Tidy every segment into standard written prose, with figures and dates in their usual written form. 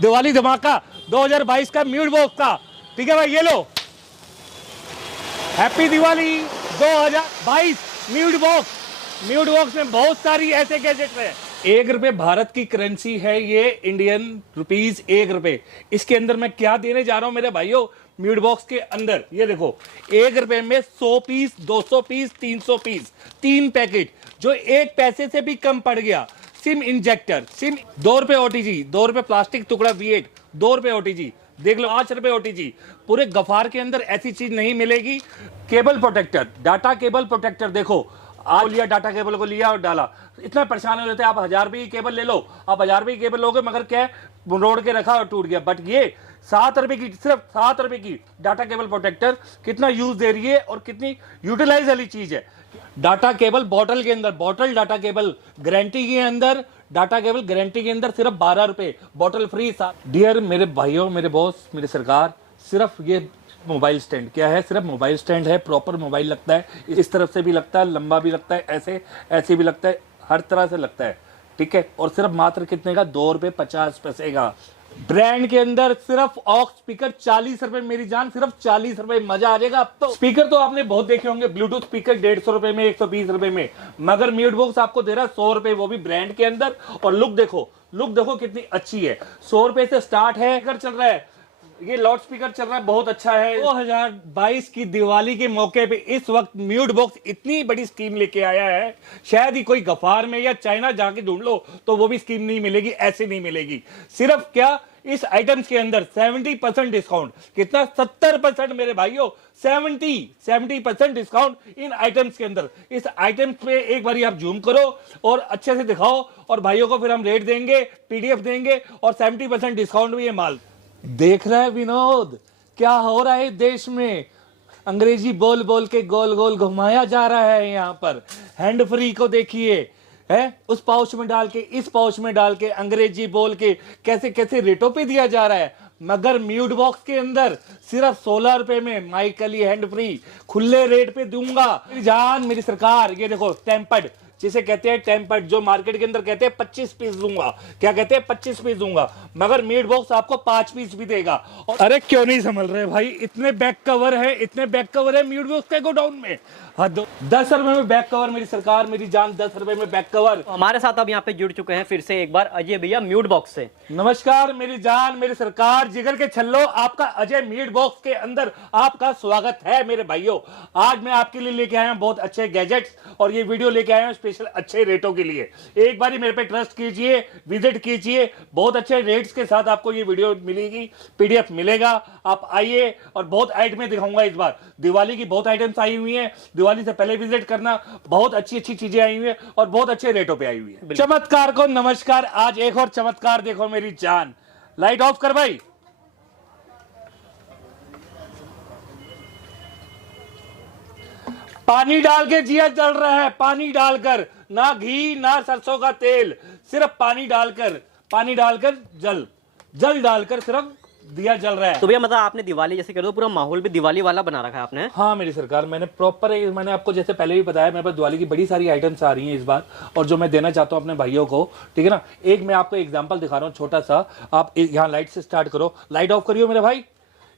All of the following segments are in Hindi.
दिवाली धमाका 2022 का म्यूट बॉक्स का। ठीक है भाई, ये लो, happy Diwali 2022 mute box. Mute box में बहुत सारी ऐसे गैजेट्स हैं। 1 रुपए भारत की करेंसी है, ये इंडियन रुपीज 1 रुपए। इसके अंदर मैं क्या देने जा रहा हूं मेरे भाइयों, म्यूट बॉक्स के अंदर ये देखो, 1 रुपए में 100 पीस, 200 पीस, 300 पीस, 3 पैकेट, जो 1 पैसे से भी कम पड़ गया। सिम इंजेक्टर, सिम 2 रुपए ओटीजी, 2 रुपए प्लास्टिक टुकड़ा V8, 2 रुपए ओटीजी, देख लो 5 रुपए ओटीजी। पूरे गफार के अंदर ऐसी चीज नहीं मिलेगी। Cable protector, data cable protector, देखो आज लिया डाटा केबल को लिया और डाला, इतना परेशान हो जाते हैं। आप 1000 रुपए की केबल ले लो, आप 1000 रुपए की केबल लोगे, मगर क्या है, रोड के रखा और टूट गया। बट ये 7 रुपए की, सिर्फ 7 रुपए की डाटा केबल प्रोटेक्टर कितना यूज दे रही है और कितनी यूटिलाइज वाली चीज है। डाटा केबल बॉटल के अंदर, बॉटल डाटा केबल गारंटी के अंदर, डाटा केबल गारंटी के अंदर सिर्फ 12 रुपए, बॉटल फ्री। डियर मेरे भाइयों, मेरे बॉस, मेरे सरकार, सिर्फ ये मोबाइल स्टैंड क्या है, सिर्फ मोबाइल स्टैंड है। प्रॉपर मोबाइल लगता है, इस तरफ से भी लगता है, लंबा भी लगता है, ऐसे ऐसे भी लगता है, हर तरह से लगता है। ठीक है, और सिर्फ मात्र कितने का, 2 रुपए 50 पैसे का। ब्रांड के अंदर सिर्फ ऑक्स स्पीकर 40 रुपए, मेरी जान, सिर्फ 40 रुपए। मजा आ जाएगा। अब तो स्पीकर तो आपने बहुत देखे होंगे, ब्लूटूथ स्पीकर 150 रुपए में, 120 रुपए में, मगर म्यूट बॉक्स आपको दे रहा है 100 रुपए, वो भी ब्रांड के अंदर। और लुक देखो, लुक देखो कितनी अच्छी है। 100 रुपए से स्टार्ट है, कर चल रहा है, ये लाउड स्पीकर चल रहा है, बहुत अच्छा है। 2022 की दिवाली के मौके पे इस वक्त म्यूट बॉक्स इतनी बड़ी स्कीम लेके आया है, शायद ही कोई गफार में या चाइना जाके ढूंढ लो तो वो भी स्कीम नहीं मिलेगी, ऐसे नहीं मिलेगी। सिर्फ क्या, इस आइटम्स के अंदर 70% डिस्काउंट। कितना, 70% मेरे भाइयों, 70% डिस्काउंट इन आइटम्स के अंदर। इस आइटम्स पे एक बार आप जूम करो और अच्छे से दिखाओ, और भाइयों को फिर हम रेट देंगे, PDF देंगे, और 70% डिस्काउंट भी ये माल। देख रहा है विनोद, क्या हो रहा है देश में? अंग्रेजी बोल बोल के गोल गोल घुमाया जा रहा है यहाँ पर। हैंड फ्री को देखिए, है उस पाउच में डाल के, इस पाउच में डाल के, अंग्रेजी बोल के कैसे कैसे रेटों पे दिया जा रहा है। मगर म्यूट बॉक्स के अंदर सिर्फ 16 रुपए में माइकली हैंड फ्री खुले रेट पे दूंगा। मेरी जान, मेरी सरकार, ये देखो टेम्पर्ड, जिसे कहते हैं टेम्पर्ड, जो मार्केट के अंदर कहते हैं 25 पीस दूंगा। क्या कहते हैं, 25 पीस दूंगा, मगर म्यूट बॉक्स आपको 5 पीस भी देगा। और अरे क्यों नहीं संभल रहे भाई, इतने बैक कवर है, इतने बैक कवर है म्यूट बॉक्स के गोडाउन में। हाँ, 10 रुपए में बैक कवर, मेरी सरकार, मेरी जान, 10 रुपए में बैक कवर। हमारे साथ अब यहाँ पे जुड़ चुके हैं फिर से एक बार अजय भैया म्यूट बॉक्स से। नमस्कार मेरी जान, मेरी सरकार, जिगर के छल्लो, आपका अजय म्यूट बॉक्स के अंदर आपका स्वागत है मेरे भाइयों। आज मैं आपके लिए लेके आया हूं बहुत अच्छे गैजेट्स, और ये वीडियो लेके आया हूं स्पेशल अच्छे रेटों के लिए। एक बार मेरे पे ट्रस्ट कीजिए, विजिट कीजिए, बहुत अच्छे रेट्स के साथ आपको ये वीडियो मिलेगी, PDF मिलेगा। आप आइए, और बहुत आइटमें दिखाऊंगा इस बार। दिवाली की बहुत आइटम्स आई हुई हैं, दिवाली से पहले विजिट करना, बहुत अच्छी अच्छी चीजें आई हुई हैं और बहुत अच्छे रेटों पे आई हुई है। चमत्कार को नमस्कार, आज एक और चमत्कार देखो मेरी जान। लाइट ऑफ कर भाई। पानी डाल के जिया जल रहा है, पानी डालकर, ना घी ना सरसों का तेल, सिर्फ पानी डालकर, पानी डालकर, जल डालकर सिर्फ दिया जल रहा है। तो भैया मतलब आपने दिवाली जैसे कर दो, पूरा माहौल भी दिवाली वाला बना रखा है आपने। हाँ मेरी सरकार, मैंने प्रॉपर, मैंने आपको जैसे पहले भी बताया, मेरे पास दिवाली की बड़ी सारी आइटम्स आ रही हैं इस बार, और जो मैं देना चाहता हूँ अपने भाइयों को। ठीक है ना, एक मैं आपको एग्जांपल दिखा रहा हूँ छोटा सा। आप यहाँ लाइट से स्टार्ट करो, लाइट ऑफ करियो मेरे भाई,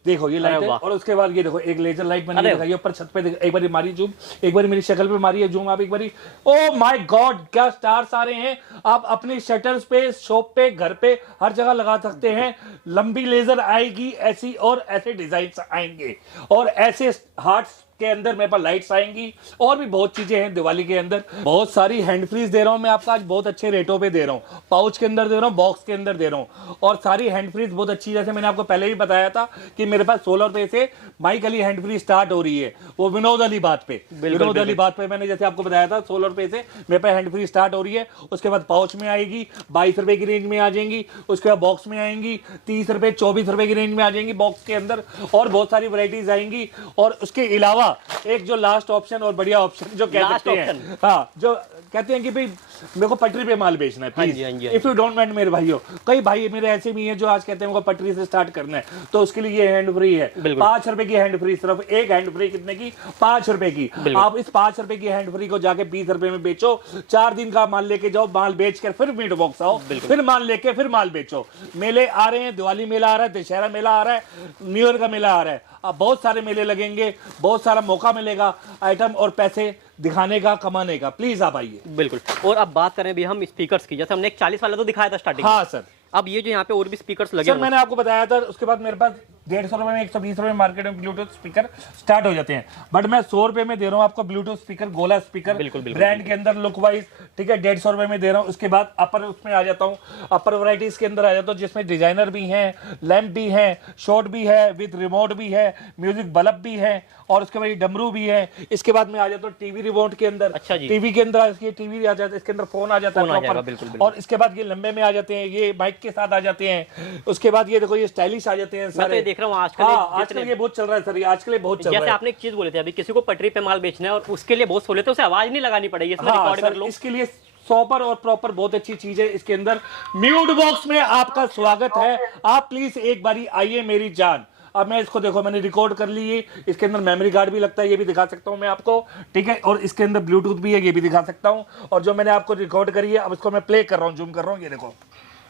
देखो ये लाइट है। और उसके बाद ये देखो एक लेजर लाइट मैंने दिखाई है ऊपर छत पे। एक बार मारी जूम, एक बार मेरी शक्ल पे मारी है जूम आप एक बार। ओ माय गॉड, क्या स्टार्स आ रहे हैं। आप अपने शटर्स पे, शॉप पे, घर पे, हर जगह लगा सकते हैं। लंबी लेजर आएगी ऐसी, और ऐसे डिजाइन आएंगे, और ऐसे हार्ट्स के अंदर मेरे पास लाइट्स आएंगी, और भी बहुत चीजें हैं दिवाली के अंदर। बहुत सारी हैंड फ्रीज दे रहा हूं मैं आपका आज, बहुत अच्छे रेटों पे दे रहा हूं। पाउच के अंदर दे रहा हूं, बॉक्स के अंदर दे रहा हूं, और सारी हैंड फ्रीज बहुत अच्छी। जैसे मैंने आपको पहले भी बताया था कि मेरे पास 16 रुपए से माइक अली हैंड फ्री स्टार्ट हो रही है, वो विनोद अली बात पे, विनोद अली बात पे मैंने जैसे आपको बताया था, 16 रुपए से मेरे पास हैंड फ्री स्टार्ट हो रही है। उसके बाद पाउच में आएगी, 22 रुपए की रेंज में आ जाएंगी। उसके बाद बॉक्स में आएंगी, 30 रुपए, 24 रुपए की रेंज में आ जाएंगी बॉक्स के अंदर, और बहुत सारी वैरायटीज आएंगी। और उसके अलावा एक जो लास्ट ऑप्शन और बढ़िया ऑप्शन जो कह सकते हैं, हाँ, जो कहते हैं कि भाई मेरे को पटरी पे माल बेचना है, हाँ जी, प्लीज हाँ जी, इफ यू डोंट माइंड मेरे भाइयों। कई भाई मेरे ऐसे भी हैं जो आज कहते हैं मेरे को पटरी से स्टार्ट करना है, तो उसके लिए ये हैंड फ्री है, बिल्कुल। 5 रुपए की हैंड फ्री, सिर्फ एक हैंड फ्री कितने की, 5 रुपए की। आप इस 5 रुपए की हैंड फ्री को जाके 20 रुपए में बेचो, 4 दिन का माल लेके जाओ, माल बेच कर फिर मीट बॉक्स आओ, फिर माल लेके फिर माल बेचो। मेले आ रहे हैं, दिवाली मेला आ रहा है, दशहरा मेला आ रहा है, न्यू ईयर का मेला आ रहा है, अब बहुत सारे मेले लगेंगे, बहुत सारा मौका मिलेगा आइटम और पैसे दिखाने का, कमाने का। प्लीज आप आइए। बिल्कुल। और अब बात करें भी हम स्पीकर्स की, जैसे हमने एक 40 वाला तो दिखाया था स्टार्टिंग में। हाँ सर, अब ये जो यहाँ पे और भी स्पीकर्स लगे सर हुए मैंने आपको बताया था, उसके बाद मेरे पास 150 रुपए में, 120 रुपए में मार्केट में ब्लूटूथ स्पीकर स्टार्ट हो जाते हैं, बट मैं 100 रुपए में दे रहा हूँ आपको ब्लूटूथ स्पीकर, गोला स्पीकर, बिल्कुल, बिल्कुल, ब्रांड के अंदर लुक वाइज, ठीक है, 150 रुपए में दे रहा हूँ। उसके बाद अपर उसमें आ जाता हूँ, अपर वैरायटीज के अंदर आ जाता हूँ, जिसमें डिजाइनर भी है, लैंप भी है, शॉर्ट भी है, विद रिमोट भी है, म्यूजिक बल्ब भी है, और उसके बाद डमरू भी है। इसके बाद में आ जाता हूँ टीवी रिमोट के अंदर, अच्छा जी। टीवी के अंदर टीवी आ जाता है, इसके अंदर फोन आ जाता है फोन आ जाएगा, proper। बिल्कुल, बिल्कुल। और इसके बाद ये लंबे में आ जाते हैं, ये माइक के साथ आ जाते हैं। उसके बाद ये देखो ये स्टाइलिश आ जाते हैं मैं तो सारे। ये देख रहा हूँ आजकल हाँ, जितने- आजकल ये बहुत चल रहा है सर, ये आजकल ये बहुत चल जैसे रहा है। आपने एक चीज बोले थे अभी, किसी को पटरी पे माल बेचना है और उसके लिए बहुत सहूलियत है, उसे आवाज नहीं लगानी पड़ेगी, इसमें हाँ रिकॉर्ड कर सर, लो। इसके लिए सॉपर और प्रॉपर बहुत अच्छी चीज है इसके अंदर। म्यूट बॉक्स में आपका स्वागत है, आप प्लीज एक बारी आइए मेरी जान। अब मैं इसको देखो, मैंने रिकॉर्ड कर ली है, इसके अंदर मेमोरी कार्ड भी लगता है, ये भी दिखा सकता हूं मैं आपको, ठीक है, और इसके अंदर ब्लूटूथ भी है, ये भी दिखा सकता हूं। और जो मैंने आपको रिकॉर्ड करी है, अब इसको मैं प्ले कर रहा हूं, जूम कर रहा हूं, ये देखो।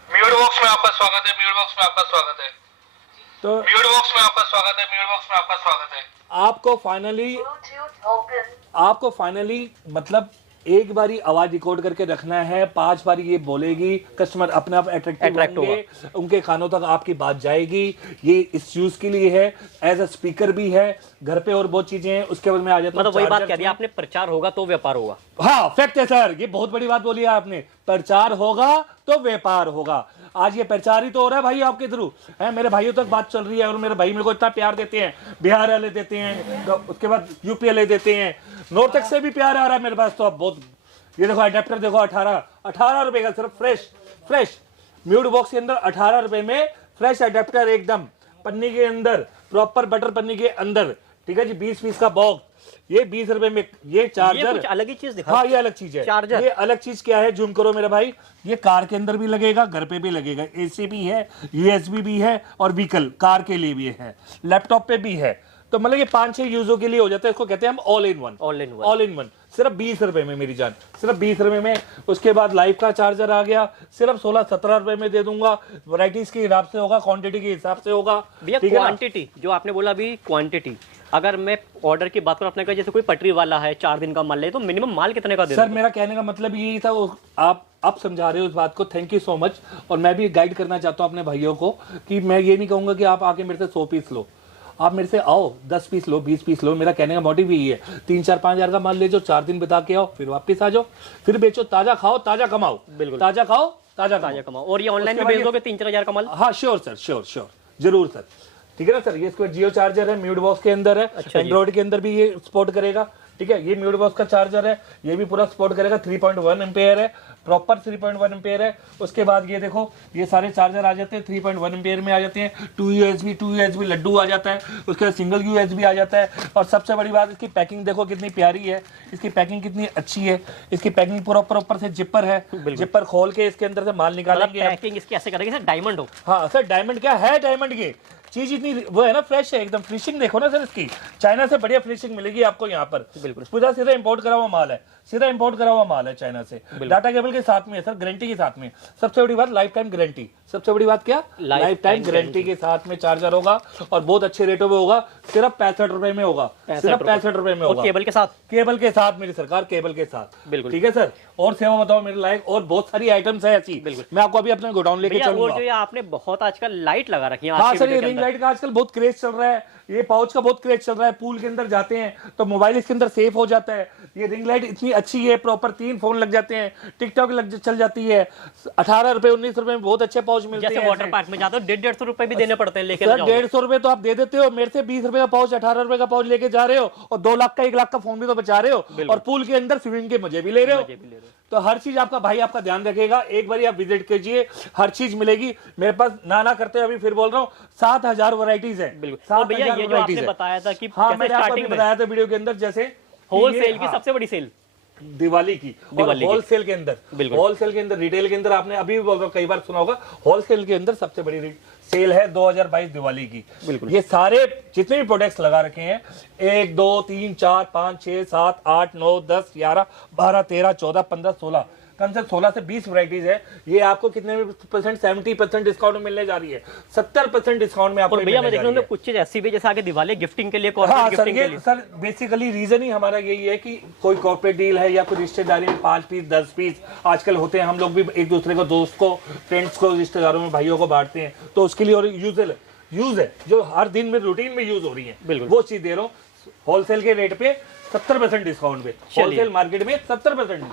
म्यूट बॉक्स में आपका स्वागत है, म्यूट बॉक्स में आपका स्वागत है, तो म्यूट बॉक्स में आपका स्वागत है, म्यूट बॉक्स में आपका स्वागत है। आपको फाइनली मतलब एक बारी आवाज रिकॉर्ड करके रखना है, 5 बारी ये बोलेगी, कस्टमर अपने आप अट्रैक्टिव Attract होंगे, उनके कानों तक आपकी बात जाएगी। ये इस यूज के लिए है, एज अ स्पीकर भी है, घर पे और बहुत चीजें हैं। उसके बाद में आ जाता हूं मतलब वही बात charger कह दी में। आपने, प्रचार होगा तो व्यापार होगा। हाँ फैक्ट है सर, ये बहुत बड़ी बात बोली है आपने, प्रचार होगा तो व्यापार होगा। आज ये प्रचार ही तो हो रहा है भाई आपके थ्रू है, मेरे भाइयों तक बात चल रही है, और मेरे भाई मेरे को इतना प्यार देते हैं, बिहार वाले देते हैं, उसके बाद यूपी वाले देते हैं, नॉर्थ तक से भी प्यार आ रहा है मेरे पास। तो अब बहुत, ये देखो अडेप्टर देखो, 18 रुपए का सिर्फ फ्रेश म्यूट बॉक्स के अंदर 18 रुपए में फ्रेश अडेप्टर, एकदम पन्नी के अंदर, प्रॉपर बटर पन्नी के अंदर, ठीक है जी। 20 पीस का बॉक्स, ये 20 रुपए में। ये ये चार्जर, कुछ अलग ही चीज दिखा। हाँ ये अलग चीज है। चार्जर। ये अलग चीज क्या है, जूम करो मेरे भाई। ये कार के अंदर भी लगेगा, घर पे भी लगेगा, एसी भी है, यूएसबी भी है, और व्हीकल कार के लिए भी है, लैपटॉप पे भी है। तो मतलब ये 5-6 यूजों के लिए हो जाता है, इसको कहते हैं हम all in one. All in one सिर्फ 20 रुपए में मेरी जान, सिर्फ 20 रुपए में। उसके बाद लाइफ का चार्जर आ गया, सिर्फ 16-17 रुपए में दे दूंगा। वैरायटीज के हिसाब से होगा, क्वांटिटी के हिसाब से होगा। भैया ठीक है ना? क्वांटिटी जो आपने बोला अभी, क्वांटिटी अगर मैं ऑर्डर की बात करूं, आपने कहा जैसे कोई पटरी वाला है 4 दिन का माल ले, तो मिनिमम माल कितने का दे सर दूं? मेरा कहने का मतलब यही था, आप समझा रहे हो इस बात को, थैंक यू सो मच। और मैं भी गाइड करना चाहता हूं अपने भाइयों को कि मैं ये नहीं कहूंगा कि आप आके मेरे से 100 पीस लो, आप मेरे से आओ 10 पीस लो, 20 पीस लो। मेरा कहने का मोटिव यही है, 3-4-5 हजार का माल ले जाओ, 4 दिन बिता के आओ, फिर वापस आ जाओ, फिर बेचो, ताजा खाओ ताजा कमाओ। बिल्कुल। ताजा खाओ ताजा ताजा कमाओ। और ये ऑनलाइन उसके भी बाद भेज दोगे 3-4 हजार का माल? हाँ श्योर सर, श्योर जरूर सर, ठीक है ना सर। ये इसको जियो चार्जर है, म्यूट बॉक्स के अंदर है, अच्छा जी। एंड्रॉइड के अंदर भी ये सपोर्ट करेगा, ठीक है। ये म्यूट बॉक्स का चार्जर है, ये भी पूरा सपोर्ट करेगा, 3.1 एम्पेयर है, प्रॉपर 3.1 एम्पेयर है। उसके बाद ये देखो, ये सारे चार्जर आ जाते हैं 3.1 एम्पेयर में आ जाते हैं। 2 USB लड्डू आ जाता है, उसके बाद सिंगल USB आ जाता है। और सबसे बड़ी बात, इसकी पैकिंग देखो कितनी प्यारी है, इसकी पैकिंग कितनी अच्छी है। इसकी पैकिंग प्रॉपर ऊपर से जिपर है, जिपर खोल के इसके अंदर से माल निकालेंगे। पैकिंग इसकी ऐसे करेंगे सर डायमंड हो। हाँ सर, डायमंड क्या है, डायमंड की चीज इतनी वो है ना, फ्रेश है एकदम। फिनिशिंग देखो ना सर, इसकी चाइना से बढ़िया फिनिशिंग मिलेगी आपको यहाँ पर। बिल्कुल। पूरा सीधा इंपोर्ट करा हुआ माल है, सीधा इंपोर्ट करा हुआ माल है चाइना से। डाटा केबल के साथ में है सर, गारंटी के साथ में। सबसे बड़ी बात लाइफ टाइम गारंटी, सबसे बड़ी बात क्या, लाइफ टाइम गारंटी के साथ में चार्जर होगा, और बहुत अच्छे रेटों में होगा। सिर्फ 65 रुपए में होगा, सिर्फ 65 रुपए में होगा। केबल के साथ, केबल के साथ मेरी सरकार, केबल के साथ। बिल्कुल। ठीक है सर। और सेवा बताओ मेरे लायक, और बहुत सारी आइटम्स है ऐसी, मैं आपको अभी अपने गोडाउन लेके भैया और चलूंगा। जो ये आपने बहुत आजकल लाइट लगा रखी है हाँ आज की सर, ये वीडियो के रिंग अंदर। लाइट का आजकल बहुत क्रेज चल रहा है, ये पाउच का बहुत क्रेज चल रहा है। पूल के अंदर जाते हैं तो मोबाइल इसके अंदर सेफ हो जाता है। ये रिंग लाइट इतनी अच्छी है, प्रॉपर 3 फोन लग जाते हैं, टिकटॉक चल जाती है। 18 रुपए 19 रुपए में बहुत अच्छे पाउच मिलते हैं। जैसे वाटर पार्क में जाते हो 150 रुपए भी देने पड़ते हैं लेके सर जाओ। 150 रुपए तो आप दे देते हो, मेरे से 20 रुपए का पाउच, 18 रुपए का पाउच लेके जा रहे हो, और 2 लाख का 1 लाख का फोन भी तो बचा रहे हो, और पूल के अंदर स्विमिंग के मजे भी ले रहे हो। तो हर चीज आपका भाई आपका ध्यान रखेगा। एक बार आप विजिट कीजिए, हर चीज मिलेगी मेरे पास। ना करते हुए अभी फिर बोल रहा हूँ, 7000 वैरायटीज है। बिल्कुल। तो भैया ये जो आपने बताया था कि हाँ, कैसे मैंने आपको स्टार्टिंग में बताया था वीडियो के अंदर, जैसे होलसेल की सबसे बड़ी सेल दिवाली की, और होलसेल के अंदर, होलसेल के अंदर, रिटेल के अंदर आपने अभी भी कई बार सुना होगा, होलसेल के अंदर सबसे बड़ी सेल है 2022 दिवाली की। ये सारे जितने भी प्रोडक्ट्स लगा रखे हैं 1 2 3 4 5 6 7 8 9 10 11 12 13 14 15 16 कम से कम 16 से 20 वैरायटीज है। ये आपको कितने परसेंट, 70% डिस्काउंट में मिलने जा रही है, 70% डिस्काउंट में आपको। और भैया मैं देख रहा हूँ कुछ चीज ऐसी भी जैसे आगे दिवाली गिफ्टिंग के लिए, हाँ सर, ये सर बेसिकली रीजन ही हमारा यही है कि कोई कॉर्पोरेट डील है या कोई रिश्तेदारी में 5 पीस 10 पीस आजकल होते हैं, हम लोग भी एक दूसरे को, दोस्त को, फ्रेंड्स को, रिश्तेदारों में, भाइयों को बांटते हैं, तो उसके लिए और यूज है जो हर दिन में रूटीन में यूज हो रही है, वो चीज दे रहा हूँ होलसेल के रेट पे 70% डिस्काउंट पे, होलसेल मार्केट में 70%।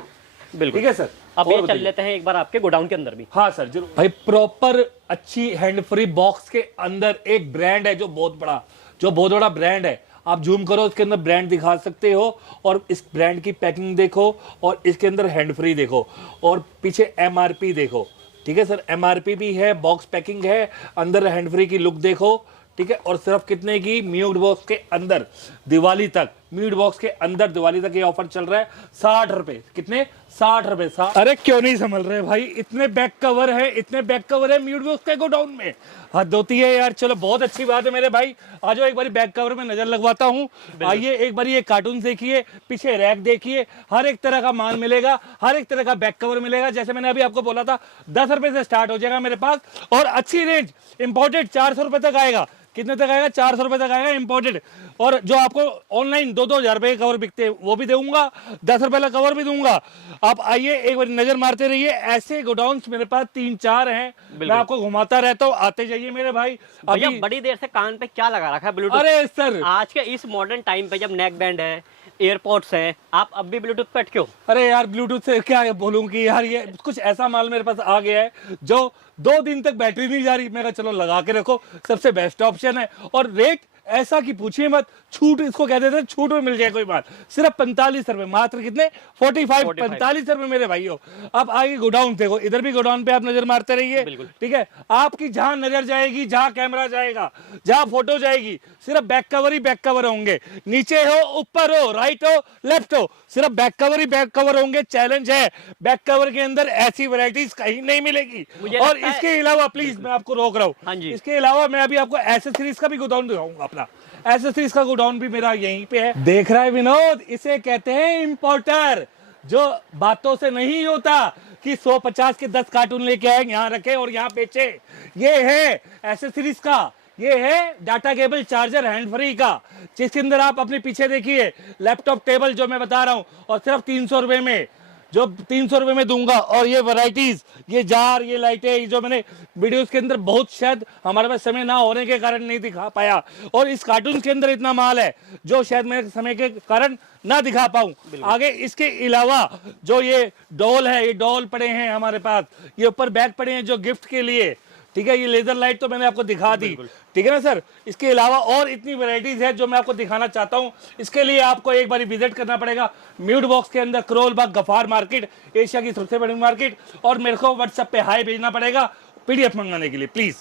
बिल्कुल, ठीक है सर। अब ये चल लेते हैं एक बार आपके गोडाउन के अंदर भी। हाँ सर जरूर भाई, प्रॉपर अच्छी हैंड फ्री बॉक्स के अंदर एक ब्रांड है जो बहुत बड़ा ब्रांड है। आप जूम करो, इसके अंदर ब्रांड दिखा सकते हो, और इस ब्रांड की पैकिंग देखो, और इसके अंदर हैंड फ्री देखो, और पीछे MRP देखो। ठीक है सर, MRP भी है, बॉक्स पैकिंग है, अंदर हैंड फ्री की लुक देखो। ठीक है, और सिर्फ कितने की, म्यूट बॉक्स के अंदर दिवाली तक, म्यूट बॉक्स के अंदर दिवाली तक ये ऑफर चल रहा है 60 रुपए। कितने? 60 रुपए। अरे क्यों नहीं संभल रहे भाई, इतने बैक कवर है म्यूट बॉक्स के गोडाउन में, हद होती है यार। चलो बहुत अच्छी बात है मेरे भाई, आ जाओ एक बार बैक कवर में नजर लगवाता हूँ। आइए एक बार ये कार्टून देखिए, पीछे रैक देखिए, हर एक तरह का माल मिलेगा, हर एक तरह का बैक कवर मिलेगा। जैसे मैंने अभी आपको बोला था 10 रुपए से स्टार्ट हो जाएगा मेरे पास, और अच्छी रेंज इंपोर्टेड 400 रुपए तक आएगा। कितने तक आएगा? 400 रुपए तक आएगा इंपोर्टेड। और जो आपको ऑनलाइन 2-2 हजार रुपए के कवर बिकते हैं वो भी दूंगा, 10 रुपए का कवर भी दूंगा। आप आइए एक बार नजर मारते रहिए, ऐसे गोडाउन्स मेरे पास 3-4 हैं, मैं आपको घुमाता रहता हूँ, आते जाइए मेरे भाई। अभी बड़ी देर से कान पे क्या लगा रखा है ब्लूटूथ? अरे सर आज के इस मॉडर्न टाइम पे जब नेक बैंड है, एयरपोर्ट्स है, आप अब भी ब्लूटूथ पे अटके हो? अरे यार ब्लूटूथ से क्या बोलूं कि यार ये कुछ ऐसा माल मेरे पास आ गया है जो 2 दिन तक बैटरी नहीं जा रही, मैं कहा चलो लगा के रखो, सबसे बेस्ट ऑप्शन है। और रेट ऐसा कि पूछिए मत, छूट इसको कह देते हैं, छूट में मिल जाए कोई बात, सिर्फ 45 रुपए, मात्र कितने? 45 रुपए मेरे भाइयों। अब आगे गोडाउन देखो, इधर भी गोडाउन पे आप नजर मारते रहिए। ठीक है, आपकी जहां नजर जाएगी, जहां कैमरा जाएगा, जहां फोटो जाएगी, सिर्फ बैक कवर ही बैक कवर होंगे। नीचे हो, ऊपर हो, राइट हो, लेफ्ट हो, सिर्फ बैक कवर ही बैक कवर होंगे। चैलेंज है, बैक कवर के अंदर ऐसी वैरायटीज कहीं नहीं मिलेगी। और इसके अलावा प्लीज मैं आपको रोक रहा हूँ, इसके अलावा मैं अभी आपको एसेसरीज का भी गोडाउन दिखाऊंगा। अपना एसेसरीज का गोडाउन भी मेरा यहीं पे है। देख रहा है विनोद, इसे कहते हैं इंपोर्टर, जो बातों से नहीं होता कि 150 के 10 कार्टून लेके आए, यहाँ रखे और यहाँ बेचे। ये है एसेसरीज का, ये है data cable charger hand free का, जिसके अंदर आप अपने पीछे देखिए लैपटॉप टेबल जो मैं बता रहा हूँ, और सिर्फ 300 रुपए में, जो 300 रुपए में दूंगा। और ये वैरायटीज, ये जार, ये लाइटें, जो मैंने वीडियोस के अंदर बहुत शायद हमारे पास समय ना होने के कारण नहीं दिखा पाया, और इस कार्टून के अंदर इतना माल है जो शायद मेरे समय के कारण ना दिखा पाऊं आगे। इसके अलावा जो ये डॉल है, ये डॉल पड़े हैं हमारे पास, ये ऊपर बैग पड़े हैं जो गिफ्ट के लिए। ठीक है, ये लेजर लाइट तो मैंने आपको दिखा दी। ठीक है ना सर, इसके अलावा और इतनी वैरायटीज है जो मैं आपको दिखाना चाहता हूं। इसके लिए आपको एक बार विजिट करना पड़ेगा म्यूट बॉक्स के अंदर, करोल बाग गफार मार्केट, एशिया की सबसे बड़ी मार्केट। और मेरे को व्हाट्सएप पे हाई भेजना पड़ेगा PDF मंगाने के लिए प्लीज।